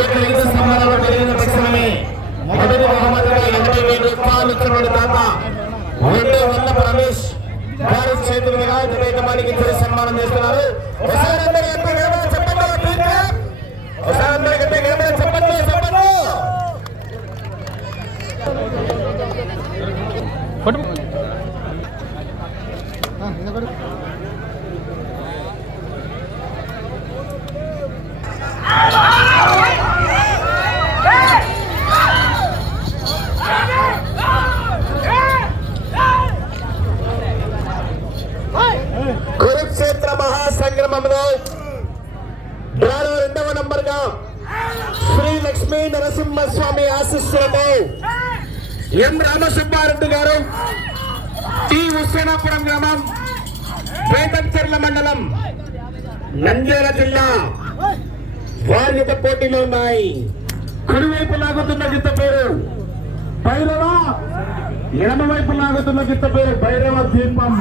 ఏకైక సంబంధాలు కలిగిన తక్షణమే మొదటి బహుమతిగా 80,000 రూపాయలు ఇచ్చినటువంటి తాత రెండో వంద రమేష్ గారి చేతుల మీద వివేకమానికి ఇచ్చి సన్మానం చేస్తున్నారు. ఒకసారి అందరూ చెప్పండి, ఒకసారి అందరికీ చెప్పండి చెప్పండి. కురుక్షేత్ర మహాసంగ్రమంలో రెండవ నంబర్ గా శ్రీ లక్ష్మీ నరసింహస్వామి ఆశీస్సులతో ఎం రామసుబ్బారెడ్డి గారు టి హుస్సేనాపురం గ్రామం పేటచెర్ల మండలం నంద్యాల జిల్లా వారి యొక్క పోటీలో ఉన్నాయి. కుడివైపు లాగుతున్న గిత్త పేరు భైరవ, ఎడమ వైపు లాగుతున్న గిత్త పేరు భైరవ దీపం.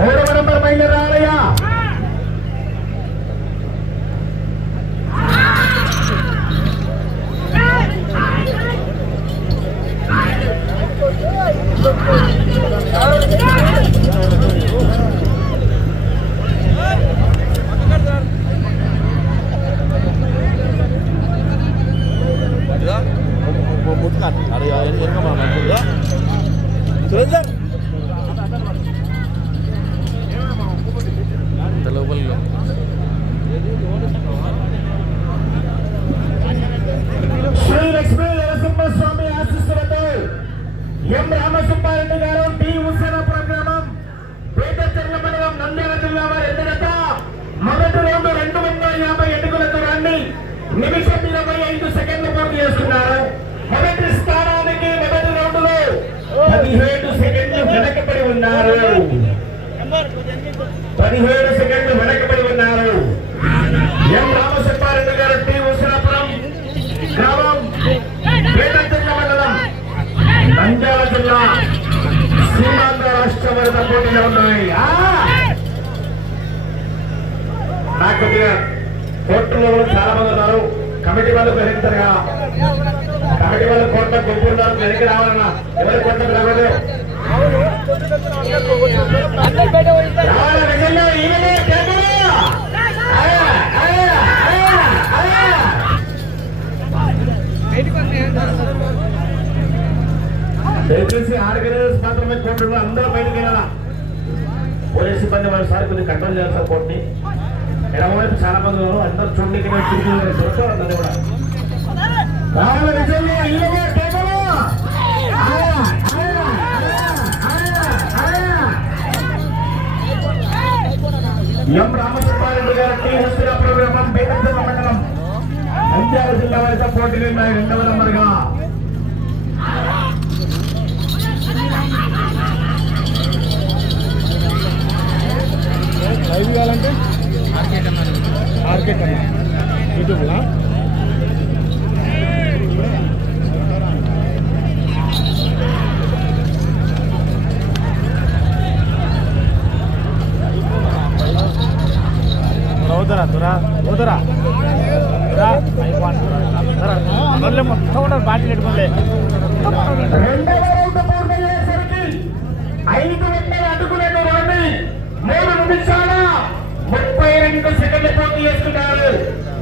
మూడవ నంబర్ బయలుదేరాలయ్యా. శ్రీ లక్ష్మీ నరసింహస్వామి ఆశీస్సులతో ఎం రామసుబ్బారెడ్డి గారు టి హుస్సేనాపురం గ్రామం పేటచెర్ల మండలం నంద్యాల జిల్లా వారి ఎదురత మొదటి రౌండ్ 250 అడుగుల దూరాన్ని నిమిషం 25 సెకండ్లు పూర్తి చేస్తున్నారు. మొదటి స్థానానికి మొదటి రౌండ్ లో 17 సెకండ్లు వెనకబడి ఉన్నారు. 17 సెకండ్లు వెనకబడి ఉన్నారు. ఎం రామసుబ్బారెడ్డి గారు టి హుస్సేనాపురం గ్రామం పేటచెర్ల మండలం నంద్యాల జిల్లా సీమాంధ్ర రాష్ట్ర వరద పోటీలో ఉన్నాయి. నాకు కోర్టులో చాలా మంది ఉన్నారు. కమిటీ వాళ్ళు గ్రహించారుగా, కమిటీ వాళ్ళు కోర్టు గొప్పన్నారు, వెనక్కి రావాలన్నా ఎవరి కోర్టుకు రావలేదు. దయచేసి ఆర్గనైజర్స్ మాత్రమే కోర్టులో అందరూ బయటకు వెళ్ళాలా. పోలీస్ సిబ్బంది వారిసారి కొద్దిగా కంట్రోల్ చేస్తారు కోర్టుని. ఎడమవైపు చాలా మంది ఉన్నారు, అందరూ చూడడానికి చూస్తారు. అందరూ కూడా ఎం రామసుబ్బారెడ్డి గారు టి హుస్సేనాపురం గ్రామం పేటచెర్ల మండలం నంద్యాల జిల్లా వారితో పోటీలు ఉన్నాయి. రెండవ నంబర్గా లైవ్ కావాలంటే మార్కెట్ అన్న యూట్యూబ్లా పోదరా తురా పోదరా మొత్తం కూడా బాటి పెట్టుకోలే. రెండవ రౌండ్ పూర్తయ్యేసరికి 500 అడుగుల దూరాన్ని 3 నిమిషాల 32 సెకండ్లు పూర్తి చేసుకున్నారు.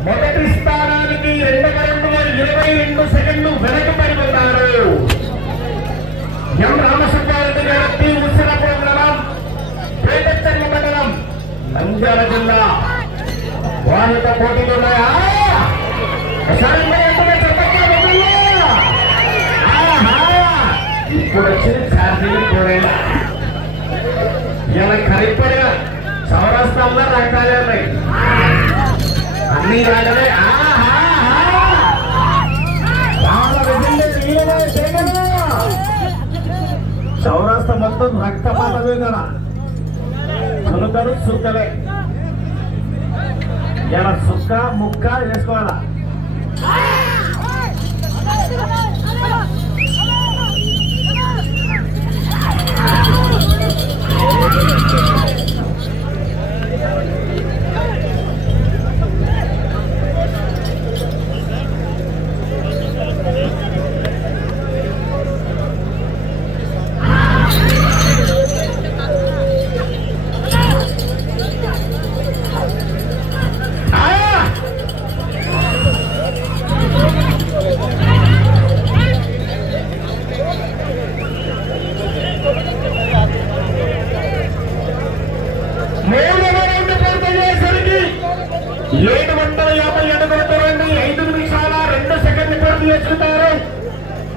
మొదటి స్థానానికి రెండవ రౌండ్లో 22 సెకండ్లు వెనకబడి ఉన్నారు. ఎం రామసుబ్బారెడ్డి గారు టి హుస్సేనాపురం గ్రామం పేటచెర్ల మండలం నంద్యాల జిల్లా వారితో పోటీలు ఉన్నాయా? ఇప్పుడు వచ్చింది ఛార్జీలు కూరేలా ఇలా కరిగిపోయా చౌరస్తాల్లో రకాలే ఉన్నాయి, అన్ని రాగలే. చౌరస్తా మొత్తం రక్తపాతమే కదా, చులకలు చుక్కలే. ఇలా సుక్క ముక్క వేసుకోవాలా.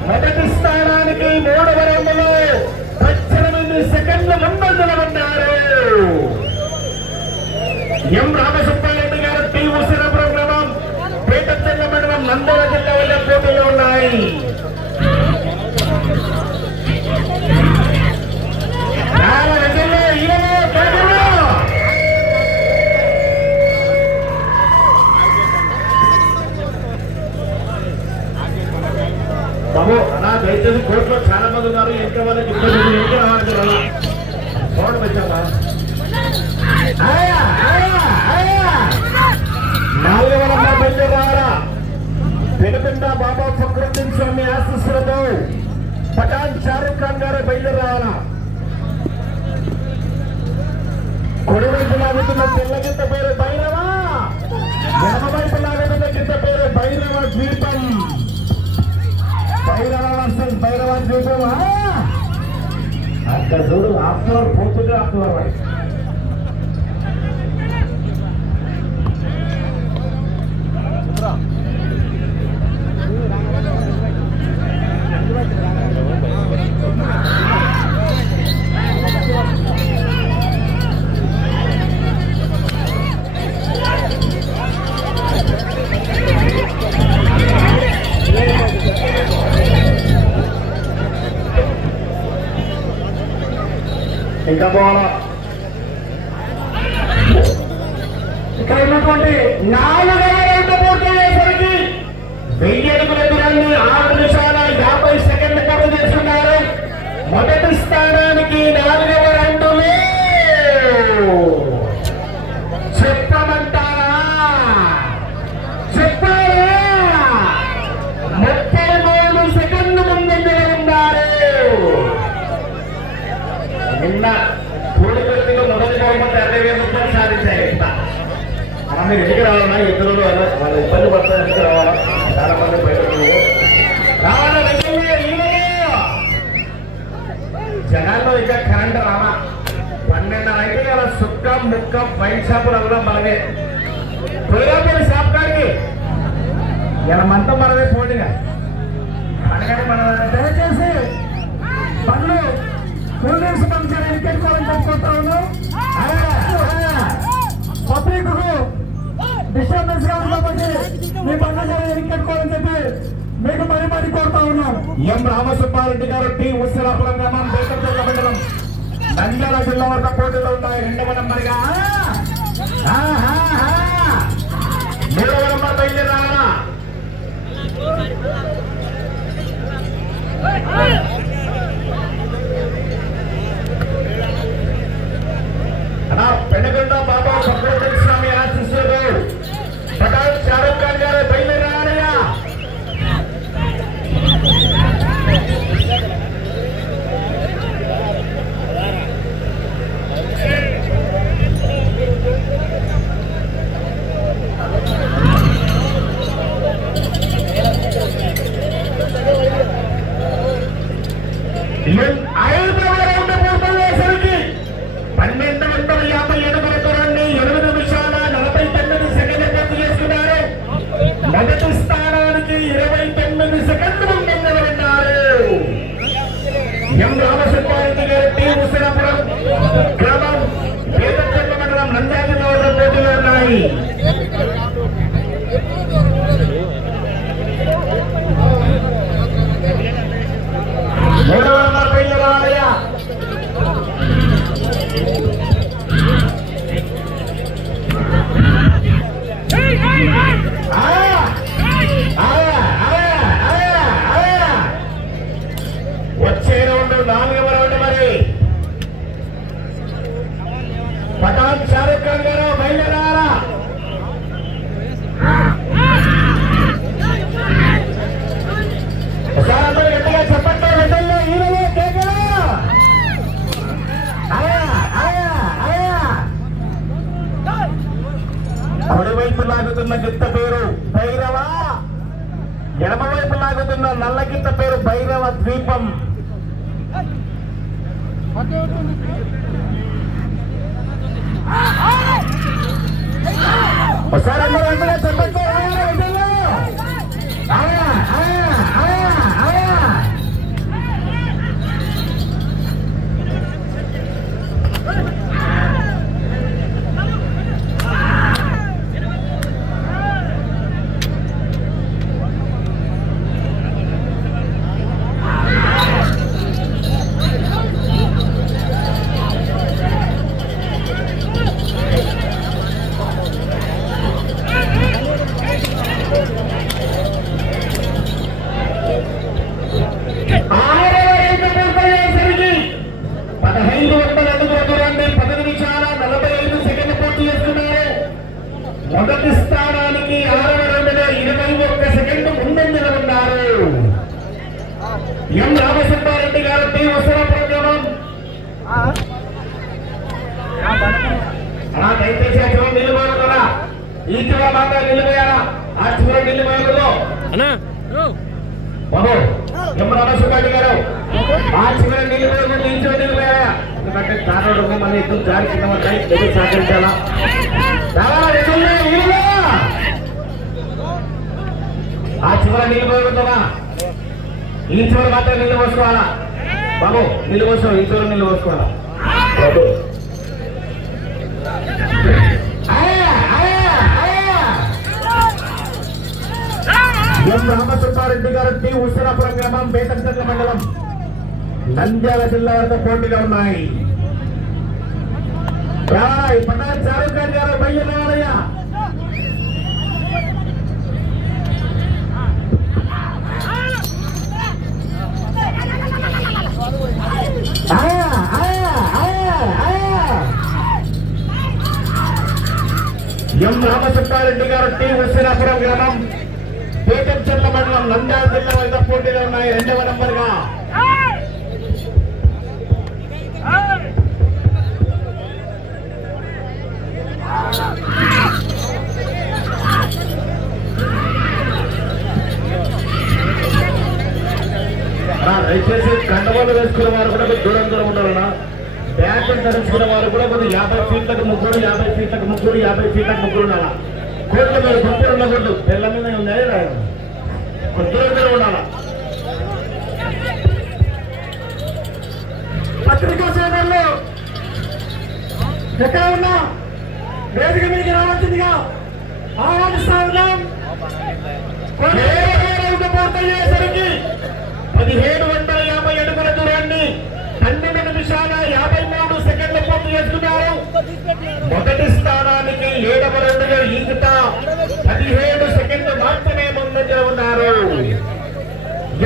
మొదటి స్థానానికి 3వ రౌండ్లో 18 సెకండ్ల ముందంజలో ఉన్నారు. ఎం రామసుబ్బారెడ్డి గారు టీ ఉసిరాపురం గ్రామం పేటచెర్ల మండలం నంద్యాల జిల్లా వద్ద పోటీలో ఉన్నాయి. బాబు అలా దయచేసి కోర్టులో చాలా మంది ఉన్నారు. ఇంకా వాళ్ళకి ఇంటి రావాలి ఫోన్ వచ్చావా? 4వ నంబర్ బయలుదేరారా పెనుకొండ బాబా ఫక్రుద్దీన్ స్వామి ఆశీస్సులతో పఠాన్ షారుఖ్ ఖాన్ గారు బయలుదేరారా. కుడివైపు లాగుతున్న తెల్లగిత్త పేరు భైరవ, ఎడమవైపు లాగుతున్న గిత్త పేరు భైరవ ద్వీపం. భైరవ వర్సెస్ భైరవ ద్వీపం. అక్కడ చూడు ఆఫ్టర్ పూర్తిగా ఆఫ్టర్ ఇంకా పోవాలా. ఇక్కడ ఉన్నటువంటి 4వ రౌండ్ పూర్తయ్యేసరికి 1000 అడుగుల దూరాన్ని 6 నిమిషాల 50 సెకండ్లు పూర్తి చేస్తున్నారు. మొదటి స్థానానికి 4వ రౌండ్లో చెప్పమంటారా? చెప్పారా? 33 సెకండ్లు ముందంజలో ఉన్నారు. నిన్న కోడిపల్లిలో మొదటి బహుమతి 60,000 రూపాయలు సాధించాయి. మీరు ఎందుకు రావాలన్నా ఇద్దరు వాళ్ళ ఇబ్బంది పడతారు. ఎందుకు రావాలా? చాలా మంది బయటకు రావాలా. జనాల్లో ఇక కరెంట్ రావా. 12 అయితే అలా సుక్క ముక్క వైన్ షాపులలో మనమే పొయ్యిరాపల్లి షాప్ కాడికి ఇలా మనతో మనమే పోటీగా అనగానే మనం దయచేసి పనులు పోలీసు పంచాలు ఎన్నికెట్టుకోవాలని చెప్పుకుంటా ఉన్నాం. పబ్లిక్ డిస్టర్బెన్స్ గా ఉంది కాబట్టి మీ పండుగ ఎన్నికెట్టుకోవాలని చెప్పి మీకు మరీ కోరుతా ఉన్నాం. ఎం రామసుబ్బారెడ్డి గారు టీ ఉసిరాపురం గ్రామం పేటచెర్ల మండలం నంద్యాల జిల్లా వద్ద పోటీలో ఉన్నాయి. 2వ నంబర్గా 3వ నంబర్ బయలుదేరాలా. పెనుకొండ బాబా ఫక్రుద్దీన్ స్వామి ఆశీస్సులతో పఠాన్ షారుఖ్ ఖాన్ గారు బయలుదేరారయ్యా. మొదటి స్థానానికి 29 సెకండ్లు ముందంజలో ఉన్నారు. ఎం రామసుబ్బారెడ్డి గారు టీ ఉసిరాపురం గ్రామం పేటచెర్ల మండలం నంద్యాల జిల్లా వద్ద పోటీలో ఉన్నాయి. 3వ నంబర్ బయలుదేరాలయ్యా. వచ్చే రౌండ్ 4వ రౌండ్ మరి పఠాన్ షారుఖ్ ఖాన్ గారు బయలుదేరారా. ఒకసారి అందరూ గట్టిగా చెప్పండి. వెంటనే హీరోలో కేకలు. కుడివైపు లాగుతున్న గిత్త పేరు భైరవ, ఎడమవైపు లాగుతున్న నల్ల గిత్త పేరు భైరవ ద్వీపం. ఒకసారి అందరూ వెంటనే చెప్పండి. ఎం రామసుబ్బారెడ్డి గారు టీ వసరాపురం గ్రామం. దయచేసి ఆ చివరి నిలిపోయారు కదా, ఈ చివరి మాత్రం నిలిపోయారా, ఆ చివరి నిలిపోయారు బాబు. ఎం రామసుబ్బారెడ్డి గారు ఆ చివరి నిలిపోయారు, ఈ చివరి నిలిపోయారా, ఎందుకంటే కారణం మళ్ళీ ఎదురు జారి కింద పడ్డాయి, ఎదురు సహకరించాలా ఆ చివరి నిలిపోతుందా, ఈ చివరి మాత్రం నీళ్ళు పోసుకోవాలా బాబు, నీళ్ళు పోసుకో, ఈ చివరి నీళ్ళు పోసుకోవాలా బాబు. ఎం రామసుబ్బారెడ్డి గారు టీ ఉసిరాపురం గ్రామం, బేతంచెర్ల మండలం, నంద్యాల జిల్లా వద్ద పోటీగా ఉన్నాయి. పటాన్ షారూక్ ఖాన్ గారు బయలుదేరాలయ్యా. ఎం రామసుబ్బారెడ్డి గారు టీ ఉసిరాపురం గ్రామం, బేతంచెర్ల మండలం, నంద్యాల జిల్లా వద్ద పోటీలో ఉన్నాయి. 2వ నంబర్గా దయచేసి కండవాళ్ళు వేసుకునే వారు కూడా దూరం దూరం ఉండాలన్నా. బ్యాట్ ధరించుకునే వారు కూడా కొద్దిగా 50 ఫీట్లకు ముగ్గురు, 50 ఫీట్లకు ముగ్గురు, 50 ఫీట్లకు ముగ్గురు ఉండాలా. కోట్ల మీద గుంపులు ఉండకూడదు, పిల్ల మీద ఉన్నాయి దూరం దూరం ఉండాలా. పత్రికా సోదరులు ఎక్కడ ఉన్నా వేదిక మీదకి రావాల్సిందిగా ఆహ్వానిస్తా ఉన్నాం. పూర్తయ్యేసరికి 1750 అడుగుల దూరాన్ని 12 నిమిషాల 53 సెకండ్లు పూర్తి చేసుకున్నారు. మొదటి స్థానానికి 7వ రౌండ్లో ఈగుతా 17 సెకండ్లు మాత్రమే ముందంజలో ఉన్నారు.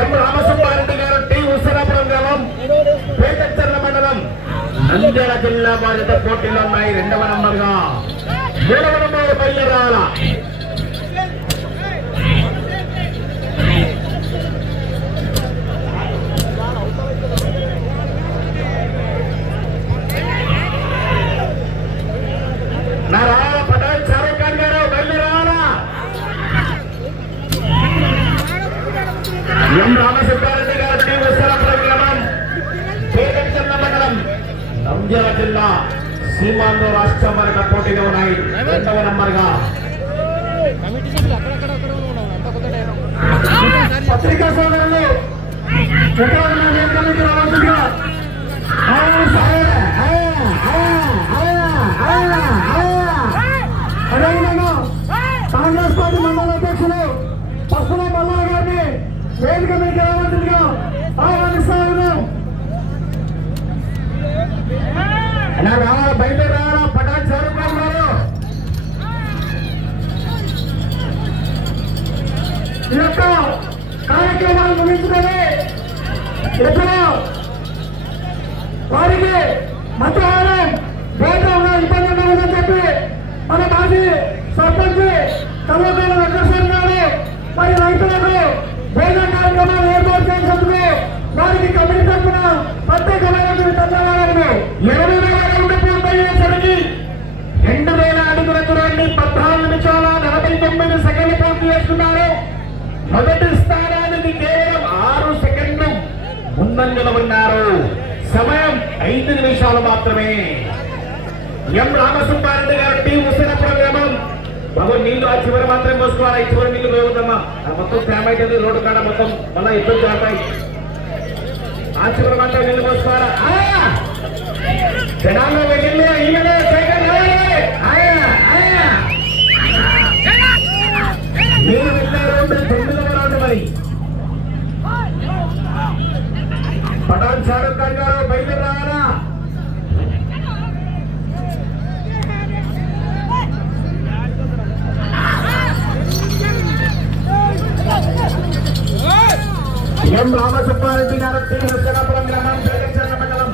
ఎం రామసుబ్బారెడ్డి గారు టీ ఉసిరాపురం గ్రామం, బేతంచెర్ల మండలం, నంద్యాల జిల్లా వారితో పోటీలో ఉన్నాయి. 2వ నంబర్గా 3వ నంబర్ బయలుదేరాల. పటాన్ షారూక్ ఖాన్ గారు బయలుదేరాలా. ఎం రామసుబ్బారెడ్డి గారు టీ ఉసిరాపురం గ్రామం, బేతంచెర్ల మండలం, నంద్యాల జిల్లా, సీమాంధ్ర రాష్ట్రం వరకు పోటీగా ఉన్నాయి. 2వ నంబర్గా పత్రికా సోదరులు రావాల్సిందిగా కాంగ్రెస్ పార్టీ మండల అధ్యక్షులు పసుల మల్లా గారిని వేదిక మీదకి రావాల్సిందిగా ఆహ్వానిస్తా ఉన్నాం. బయలుదేరారా పటాన్ షారూక్ ఖాన్ గారు. ఈ యొక్క కార్యక్రమాలు ముగించుకొని ఎప్పుడు వారికి మధ్యాహ్నం భోజనం ఇబ్బంది ఉండదని చెప్పి మన మాజీ సర్పంచ్ కల్వకాల వెంకటేశ్వర గారు మరి రైతులకు భోజన కార్యక్రమాలు ఏర్పాటు చేసినందుకు వారికి కమిటీ తరఫున ప్రత్యేకమైనటువంటి ధన్యవాదాలు. 20,000 అడుగులు పూర్తయ్యేసరికి 2,000 అడుగుల దూరాన్ని 14 నిమిషాల 49 సెకండ్లు పూర్తి చేసుకున్నారు. మొదటి స్థానానికి కేవలం 6 సెకండ్లు ముందంజలో ఉన్నారు. సమయం 5 నిమిషాలు మాత్రమే. ఎం రామసుబ్బారెడ్డి గారు టీ ఉసిరాపురం గ్రామం. బాబు నీళ్లు ఆ చివరి మాత్రమే పోసుకోవాలి, ఈ చివరి నీళ్లు పోగుతామా, మొత్తం ఫ్యామ్ అయితే రోడ్డు కాడ మొత్తం మళ్ళీ ఇబ్బంది చేస్తాయి. ఆ చివరి మాత్రం నీళ్లు పోసుకోవాలా. జనాల్లో వెళ్ళి ఈయన సైకిల్ మీరు వెళ్ళారు 9వ రౌండ్. మరి పటాన్ షారూక్ ఖాన్ గారు బయలుదేరాలా. ఎం రామసుబ్బారెడ్డి గారు టీ ఉసిరాపురం గ్రామం, బేతంచెర్ల మండలం,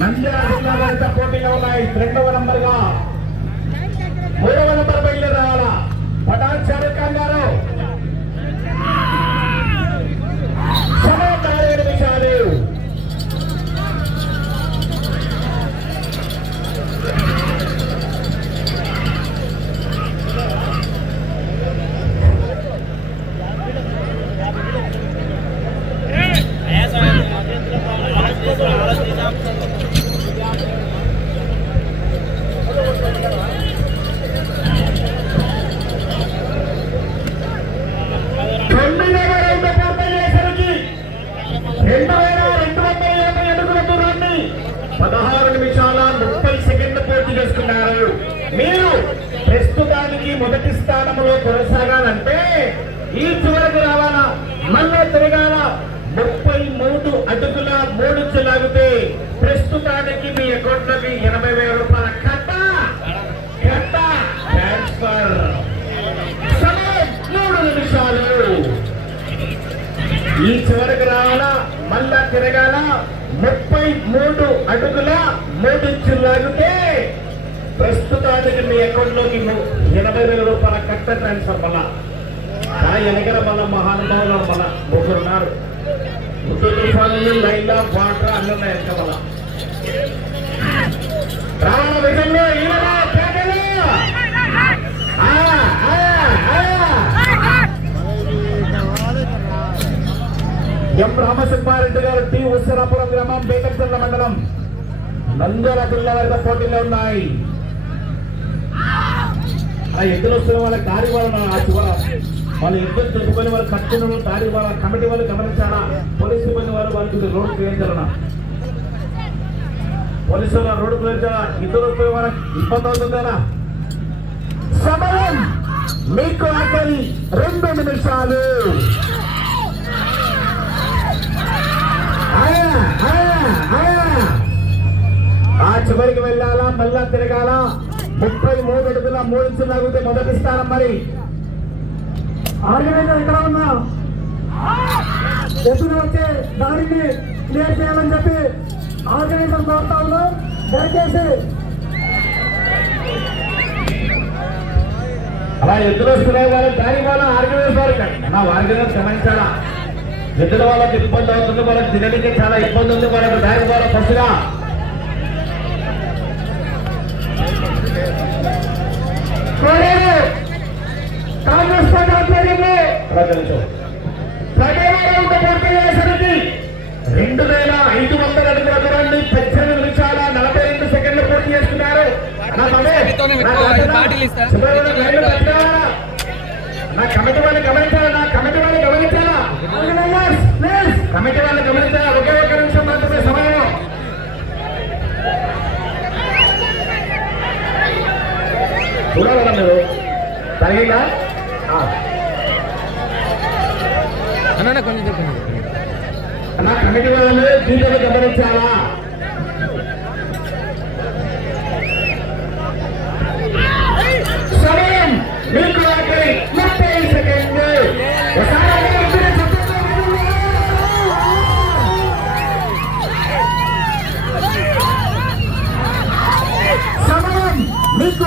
నంద్యాల జిల్లా వారితో పోటీలో ఉన్నాయి. 2వ నంబర్గా 3వ నంబర్ బయలుదేరాలా. పటాన్ షారూక్ ఖాన్ గారు సమయం 2220 అడుగుల దూరాన్ని 16 నిమిషాల 30 సెకండ్లు పూర్తి చేసుకున్నారు. మీరు ప్రస్తుతానికి మొదటి స్థానంలో కొనసాగాలంటే ఈ చివరకు రావాలా, మళ్ళా తిరగాల. 33 అడుగుల 3 ఇంచులు లాగితే ప్రస్తుతానికి మీ అకౌంట్ లోకి 80,000 రూపాయల కట్ట ట్రాన్స్ఫర్. సమయం 3 నిమిషాలు. ఈ చివరికి రావాలా, మళ్ళా తిరగాల. 33 అడుగుల 3 ఇంచులు లాగితే ప్రస్తుతానికి మీ అకౌంట్ లోకి 80,000 రూపాయల కట్ట ట్రాన్స్ఫర్. మళ్ళా ఎనగర మళ్ళా మహానుభావులు మళ్ళా ముగ్గురున్నారు. తుఫాను లైలా పాట అన్నీ ఉన్నాయి. వెనక మళ్ళా రావణ విధంగా ఎం రామసుబ్బారెడ్డి గారు టి ఉసరాపురం గ్రామం బేతంచెర్ల మండలం నంద్యాల జిల్లా వద్ద పోటీలో ఉన్నాయి. ఆ ఎద్దులు వస్తున్న వాళ్ళకి దారి వాళ్ళ ఆ చివర వాళ్ళు ఎద్దులు చెప్పుకొని వాళ్ళు కట్టుకున్న దారి వాళ్ళ కమిటీ వాళ్ళు గమనించాలా. పోలీసు సిబ్బంది వారు వాళ్ళకి రోడ్డు క్లియర్ చేయాలన్నా, పోలీసు వాళ్ళ రోడ్డు క్లియర్ చేయాలా. ఇద్దరు వస్తున్న వాళ్ళకి ఇబ్బంది అవుతుందా. సమయం మీకు ఆఖరి 2 నిమిషాలు. ఆ చివరికి వెళ్ళాలా, మళ్ళా తిరగాల. 33 అడుగుల 3 ఇంచులు లాగితే మొదటి స్థానం. మరి ఆర్గనైజర్ ఎక్కడ ఉన్నా ఎదురు వచ్చే దారిని క్లియర్ చేయాలని చెప్పి ఆర్గనైజర్ కోరుతా ఉన్నాం. దయచేసి అలా ఎద్దులు వస్తున్నాయి వాళ్ళు దారి వాళ్ళ ఆర్గనైజ్ వారికి నా ఆర్గనైజ్ గమనించాలా. ఎద్దుల వాళ్ళకి ఇబ్బంది అవుతుంది, వాళ్ళకి తినడానికి చాలా ఇబ్బంది ఉంది. వాళ్ళకి దారి వాళ్ళ ఫస్ట్గా కాంగ్రెస్ పార్టీ ఆధ్వర్యంలో 2,500 అడుగుల దూరాన్ని 18 నిమిషాల 42 సెకండ్లు పూర్తి చేస్తున్నారు. నా కమిటీ వాళ్ళు గమనించాలా, నా కమిటీ వాళ్ళు గమనించాలా, కమిటీ వాళ్ళు గమనించాలా. ఒకే ఒక్క నిమిషం మాత్రమే సమయం. చూడాలన్నా మీరు జరిగిందా నా కమిటీ వాళ్ళు దీంట్లో గమనించాలా. సమయం మీకు 30 సెకండ్లు. సమయం మీకు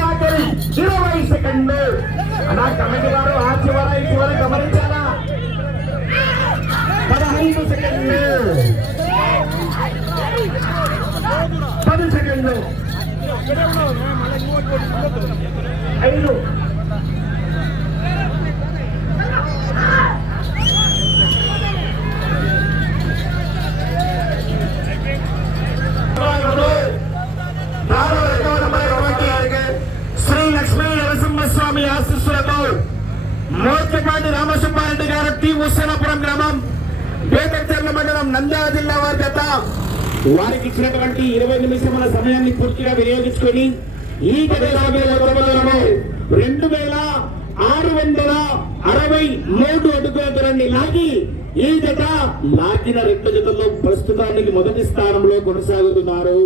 20 సెకండ్లు. నా కమిటీ వారు ఆ చివర ఈ చివర గమనించాలా. 15 సెకండ్లు, 10 సెకండ్లు, 5. శ్రీ లక్ష్మీ నరసింహస్వామి ఆశీస్సులతో మోత్యపాటి రామసుబ్బారెడ్డి గారు టి ఉసరాపురం గ్రామం బేతంచెర్ల మండలం నంద్యాల జిల్లా వారి చేత వారికి ఇచ్చినటువంటి 20 నిమిషముల సమయాన్ని పూర్తిగా వినియోగించుకొని ఈ గత 2,663 అడుగుల దూరాన్ని లాగి ఈ జత లాగిన 2 జతల్లో ప్రస్తుతానికి మొదటి స్థానంలో కొనసాగుతున్నారు.